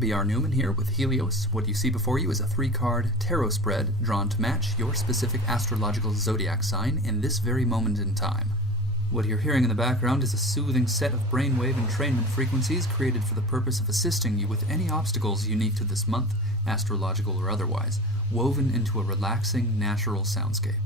B.R. Newman here with Helios. What you see before you is a 3-card tarot spread drawn to match your specific astrological zodiac sign in this very moment in time. What you're hearing in the background is a soothing set of brainwave entrainment frequencies created for the purpose of assisting you with any obstacles unique to this month, astrological or otherwise, woven into a relaxing, natural soundscape.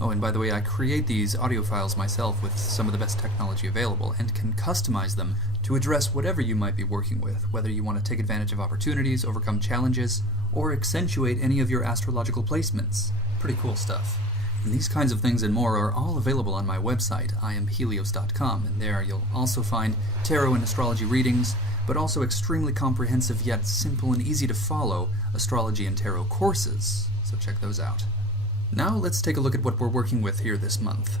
Oh, and by the way, I create these audio files myself with some of the best technology available and can customize them to address whatever you might be working with, whether you want to take advantage of opportunities, overcome challenges, or accentuate any of your astrological placements. Pretty cool stuff. And these kinds of things and more are all available on my website, IamHelios.com, and there you'll also find tarot and astrology readings, but also extremely comprehensive yet simple and easy to follow astrology and tarot courses, so check those out. Now let's take a look at what we're working with here this month.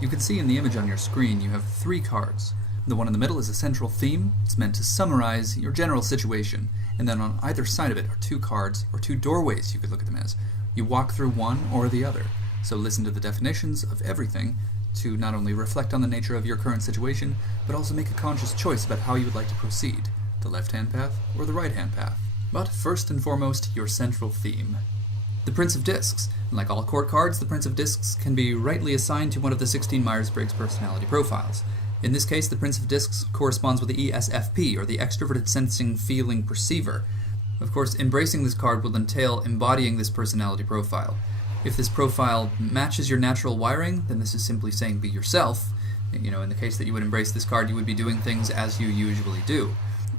You can see in the image on your screen you have 3 cards. The one in the middle is a central theme. It's meant to summarize your general situation, and then on either side of it are 2 cards, or 2 doorways you could look at them as. You walk through one or the other, so listen to the definitions of everything to not only reflect on the nature of your current situation, but also make a conscious choice about how you would like to proceed, the left-hand path or the right-hand path. But first and foremost, your central theme. The Prince of Discs. Like all court cards, the Prince of Discs can be rightly assigned to one of the 16 Myers-Briggs personality profiles. In this case, the Prince of Discs corresponds with the ESFP, or the Extroverted Sensing Feeling Perceiver. Of course, embracing this card will entail embodying this personality profile. If this profile matches your natural wiring, then this is simply saying be yourself. In the case that you would embrace this card, you would be doing things as you usually do.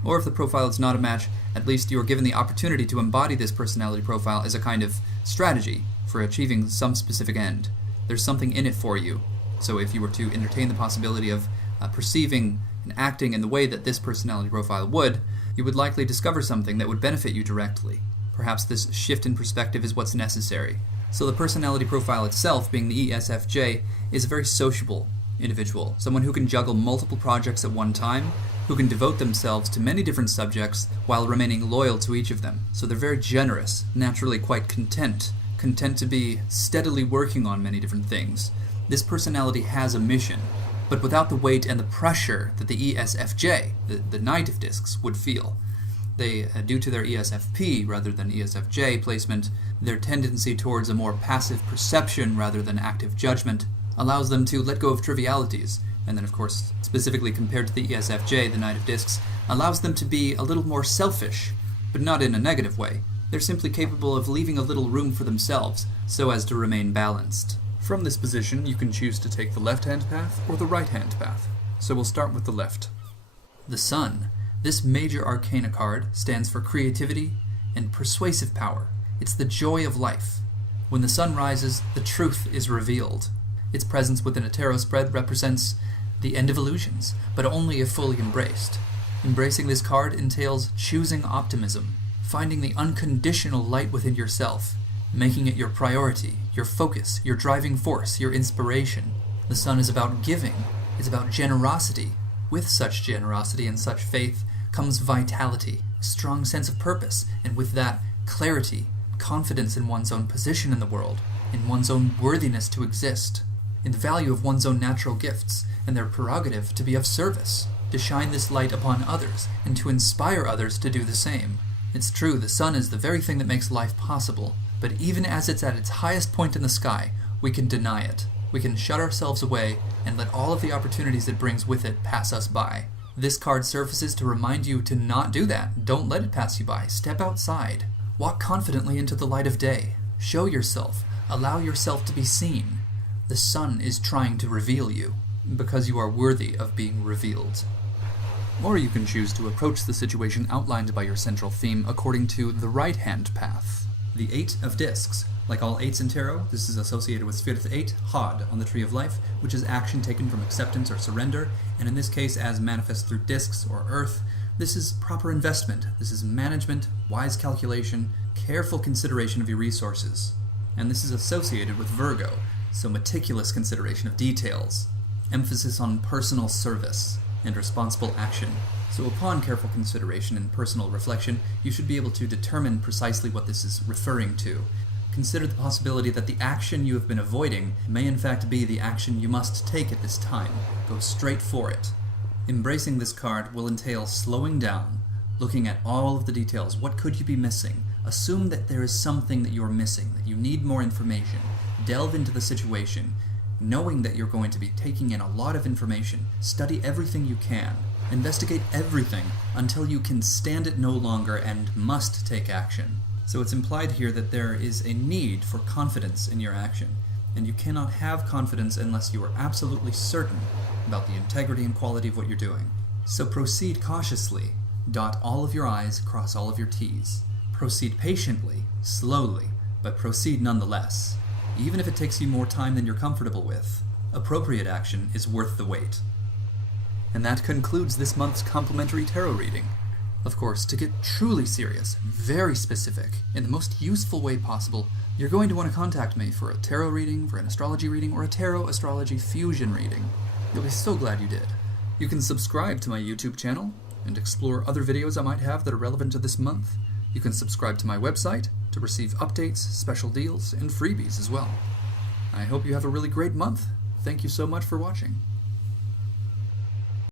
Or if the profile is not a match, at least you are given the opportunity to embody this personality profile as a kind of strategy for achieving some specific end. There's something in it for you. So if you were to entertain the possibility of perceiving and acting in the way that this personality profile would, you would likely discover something that would benefit you directly. Perhaps this shift in perspective is what's necessary. So the personality profile itself, being the ESFJ, is a very sociable individual, someone who can juggle multiple projects at one time, who can devote themselves to many different subjects while remaining loyal to each of them. So they're very generous, naturally quite content to be steadily working on many different things. This personality has a mission, but without the weight and the pressure that the ESFJ, the Knight of Discs, would feel. They, due to their ESFP rather than ESFJ placement, their tendency towards a more passive perception rather than active judgment allows them to let go of trivialities, and then of course, specifically compared to the ESFJ, the Knight of Discs, allows them to be a little more selfish, but not in a negative way. They're simply capable of leaving a little room for themselves, so as to remain balanced. From this position, you can choose to take the left-hand path or the right-hand path. So we'll start with the left. The Sun. This major arcana card stands for creativity and persuasive power. It's the joy of life. When the sun rises, the truth is revealed. Its presence within a tarot spread represents the end of illusions, but only if fully embraced. Embracing this card entails choosing optimism, finding the unconditional light within yourself, making it your priority, your focus, your driving force, your inspiration. The sun is about giving. It's about generosity. With such generosity and such faith comes vitality, a strong sense of purpose, and with that, clarity, confidence in one's own position in the world, in one's own worthiness to exist, in the value of one's own natural gifts, and their prerogative to be of service, to shine this light upon others, and to inspire others to do the same. It's true, the sun is the very thing that makes life possible, but even as it's at its highest point in the sky, we can deny it. We can shut ourselves away and let all of the opportunities it brings with it pass us by. This card surfaces to remind you to not do that. Don't let it pass you by. Step outside. Walk confidently into the light of day. Show yourself. Allow yourself to be seen. The sun is trying to reveal you, because you are worthy of being revealed. Or you can choose to approach the situation outlined by your central theme according to the right-hand path. The 8 of Discs. Like all 8s in tarot, this is associated with Sphere 8, Hod, on the Tree of Life, which is action taken from acceptance or surrender, and in this case as manifest through discs or earth. This is proper investment. This is management, wise calculation, careful consideration of your resources. And this is associated with Virgo, so meticulous consideration of details, emphasis on personal service, and responsible action. So upon careful consideration and personal reflection, you should be able to determine precisely what this is referring to. Consider the possibility that the action you have been avoiding may in fact be the action you must take at this time. Go straight for it. Embracing this card will entail slowing down, looking at all of the details. What could you be missing? Assume that there is something that you're missing, that you need more information. Delve into the situation, knowing that you're going to be taking in a lot of information. Study everything you can. Investigate everything until you can stand it no longer and must take action. So it's implied here that there is a need for confidence in your action, and you cannot have confidence unless you are absolutely certain about the integrity and quality of what you're doing. So proceed cautiously. Dot all of your I's, cross all of your T's. Proceed patiently, slowly, but proceed nonetheless. Even if it takes you more time than you're comfortable with, appropriate action is worth the wait. And that concludes this month's complimentary tarot reading. Of course, to get truly serious, very specific, in the most useful way possible, you're going to want to contact me for a tarot reading, for an astrology reading, or a tarot-astrology fusion reading. You'll be so glad you did. You can subscribe to my YouTube channel and explore other videos I might have that are relevant to this month. You can subscribe to my website to receive updates, special deals, and freebies as well. I hope you have a really great month. Thank you so much for watching.